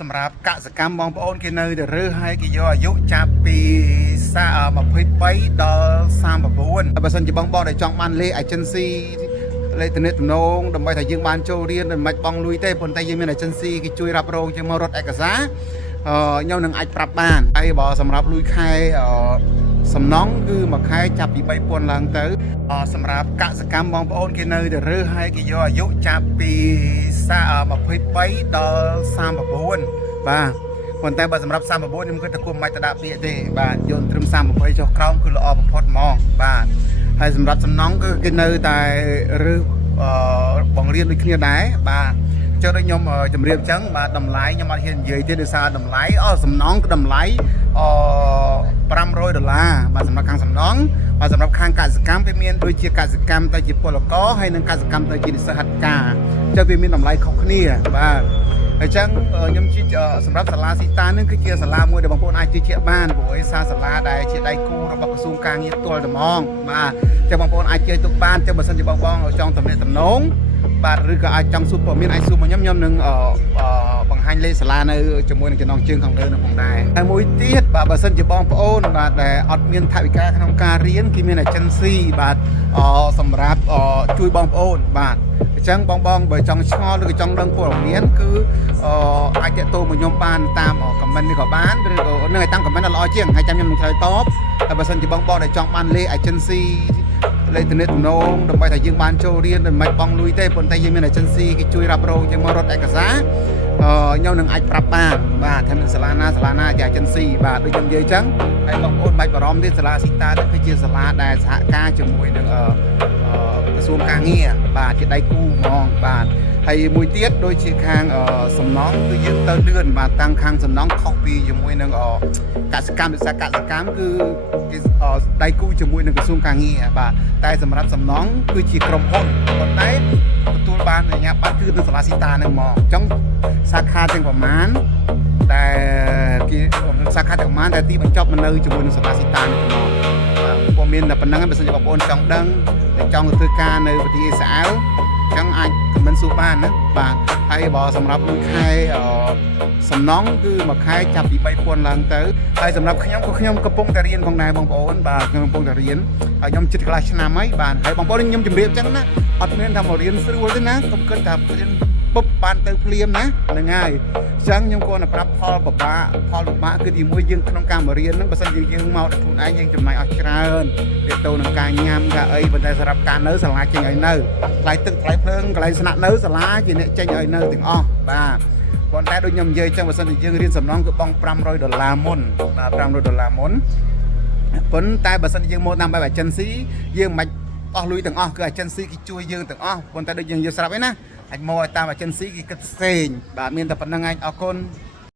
សម្រាប់កសកម្មបងប្អូនគេនៅតែរើសហើយគេយកអាយុចាប់ពី23ដល់39បើសិនជាបងដែលចង់បានលេខ agency លេខទំនាក់ទំនងដើម្បីថាយើងបានចូលរៀនមិនបាច់បងលុយទេប៉ុន្តែយើងមាន agency គេជួយរ៉ាប់រងជាងមករត់ឯកសារខ្ញុំនឹងអាចប្រាប់បានហើយបើសម្រាប់លុយខែសំណងគឺមួយខែចាប់ពី3000ឡើងទៅសម្រាប់កសកម្មបងប្អូនគេនៅតែរើសហើយគេយកអាយុចាប់ពី23ដល់39បាទប៉ុន្តែបើសម្រាប់39ខ្ញុំគិតថាគួរមិនបាច់ទៅដាក់ពាក្យទេបាទយកត្រឹម38ចុះក្រោមគឺល្អបំផុតហ្មងបាទហើយសម្រាប់សំណងគឺគេនៅតែរើសបង្រៀនដូចគ្នាដែរបាទចុះដូចខ្ញុំជម្រាបអញ្ចឹងបាទតម្លៃខ្ញុំអត់ហ៊ាននិយាយទេដោយសារតម្លៃសំណងគឺតម្លៃ$500បាទសម្រាប់ខាងសំណងបាទសម្រាប់ខាងកសិកម្មវាមានដូចជាកសិកម្មទៅជាពលករហើយនិងកសិកម្មទៅជានិស្សិតហត្ថការចុះវាមានតម្លៃខុសគ្នាបាទអញ្ចឹងខ្ញុំជឿសម្រាប់សាលាស៊ីតានឹងគឺជាសាលាមួយដែលបងប្អូនអាចជឿជាក់បានព្រោះឯសាលាដែលជាដៃគូរបស់ក្រសួងការងារផ្ទាល់តែហ្មងបាទចឹងបងប្អូនអាចជឿទុកបានចឹងបើសិនជាបងចង់តំណែងតំណងបាទឬក៏អាចចង់សួរព័ត៌មានអាចសួរមកខ្ញុំនឹងបង្ហាញលេខសាលានៅជាមួយនឹងចំណងជើងខាងលើនឹងផងដែរហើយមួយទៀតបាទបើសិនជាបងប្អូនបាទដែលអត់មានថវិកាក្នុងការរៀនគេមាន agency បាទសម្រាប់ជួយបងប្អូនបាទអញ្ចឹងបងបើចង់ឆ្ងល់ឬក៏ចង់ដឹងព័ត៌មានគឺអាចតាក់ទងមកខ្ញុំបានតាម comment នេះក៏បានឬក៏នឹងឲ្យតាម comment ល្អជាងហើយចាំខ្ញុំនឹងឆ្លើយតបហើយបើសិនជាបងដែលចង់បានលេខ agency លេខទំនាក់ទំនងដើម្បីថាយើងបានចូលរៀនមិនបាច់បងលុយទេប៉ុន្តែយើងមាន agency គេជួយរ៉ាប់រងជាងមករត់ឯកសារខ្ញុំនឹងអាចប្រាប់បានបាទថាមានសាលាណាជា agency បាទដូចខ្ញុំនិយាយអញ្ចឹងហើយបងប្អូនមិនបាច់បារម្ភទេសាលាស៊ីតានេះគឺជាសាលាដែលសហការជាមួយនឹងក្រសួងការងារបាទជាដៃគូហ្មងបាទហើយមួយទៀតដូចជាខាងសំណងគឺយើងទៅលឿនបាទតាំងខាងសំណងខុសពីជាមួយនឹងកសិកម្មវិស័យកសិកម្មគឺគេដៃគូជាមួយនឹងក្រសួងការងារបាទតែសម្រាប់សំណងគឺជាក្រុមហ៊ុនប៉ុន្តែទទួលបានអាជ្ញាប័ណ្ណគឺនៅសាលាស៊ីតានឹងហ្មងអញ្ចឹងសាខាទាំងប្រមាណតែគេសាខាទាំងប្រមាណតែទីបញ្ចប់មកនៅជាមួយនឹងសាលាស៊ីតានឹងហ្មងបាទព័ត៌មានតែប៉ុណ្្នឹងបើសិនជាបងប្អូនចង់ដឹងតែចង់ទៅធ្វើការនៅប្រទេសអ៊ីស្រាអែលអញ្ចឹងអាចមិនសួរបានណាបាទហើយបើសម្រាប់លុយខែសំណងគឺមួយខែចាប់ពី3000ឡើងទៅហើយសម្រាប់ខ្ញុំក៏ខ្ញុំកំពុងតែរៀនផងដែរបងប្អូនបាទខ្ញុំកំពុងតែរៀនហើយខ្ញុំជិតកន្លះឆ្នាំហើយបាទហើយបងប្អូនខ្ញុំជម្រាបអញ្ចឹងណាអត់មានថាមករៀនស្រួលទេណាកុំគិតថារៀនពុបបានទៅភ្លាមណាហ្នឹងហើយអញ្ចឹងខ្ញុំគាត់ទៅប្រាប់ផលលំបាកគឺទីមួយយើងក្នុងការមករៀនហ្នឹងបើសិនជាយើងមកដល់ខ្លួនឯងយើងចំណាយអស់ច្រើនវាទៅនឹងការញ៉ាំការអីប៉ុន្តែសម្រាប់ការនៅសាលាចេញឲ្យនៅថ្លៃទឹកថ្លៃភ្លើងកន្លែងស្នាក់នៅសាលាជាអ្នកចេញឲ្យនៅទាំងអស់បាទប៉ុន្តែដូចខ្ញុំនិយាយអញ្ចឹងបើសិនជាយើងរៀនសំណងគឺបង់$500មុនបាទ$500មុនប៉ុន្តែបើសិនជាយើងមកតាមបែប agency យើងមិនអស់លុយទាំងអស់គឺ agency គេជួយយើងទាំងអស់ប៉ុន្តែដូចយើងនិយាយស្រាប់ឯណាអាចមកតាម agency គេគិតផ្សេងបាទមានតែប៉ុណ្្នឹងឯងអរគុណ